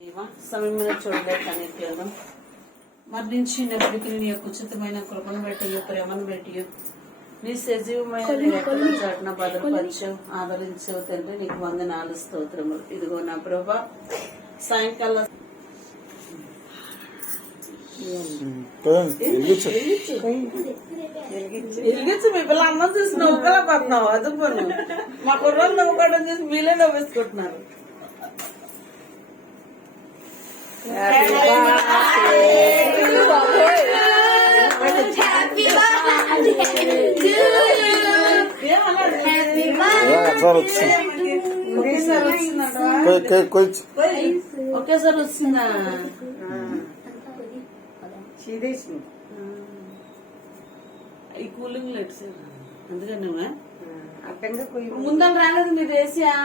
సమయమైన చూడలేకనిత్యాను మరణించినప్పటికీ నీ యొక్క ఉచితమైన కృపను బట్టి ప్రేమను బట్టి నీ సజీవమైన చాటున భద్రపరచు ఆదరించవు తండ్రి నీకు 4 స్తోత్రములు. ఇదిగో నా ప్రభా సాయంకాలం వెలిగించు. మీ పిల్ల అన్నం చూసి నవ్వుకలా పడుతున్నావు. అదుపును మా కుర్రోళ్ళు నవ్వుకోవడం చూసి మీలే నవ్వేసుకుంటున్నారు. ఒకేసారి వచ్చిందా? ఈ కూలింగ్ లెట్స్ అందుకని ముందని రాలేదు మీరు ఏసియా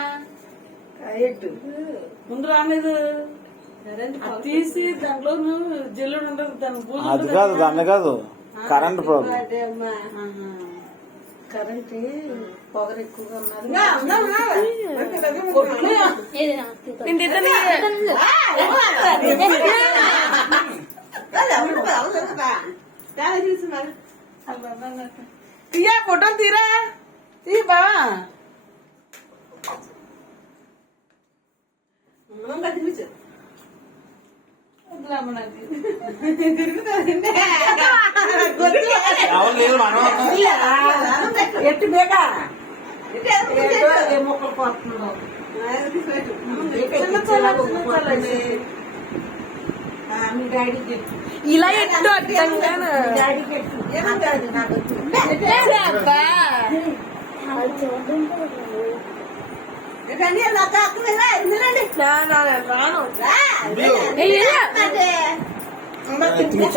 ముందు రాలేదు తీసి దాంట్లో జల్లుడు ఉండదు. అది కాదు దాన్ని కాదు కరెంట్ ప్రాబ్లం. కరెంట్ పొగరు ఎక్కువగా ఉన్నది. తీయా ఫోటో తీరా తీ బావా ఎట్టు బేగా మొక్కలు పోతున్నావు. మీ డాడీకి ఇలా ఎట్టు అడ్డంగా డాడీకి తిను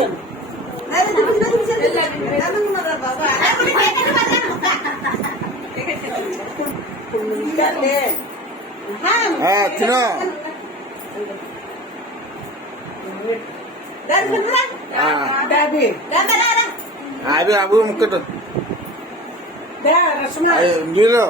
అవి అవి ముక్కట రసమా నీళ్ళు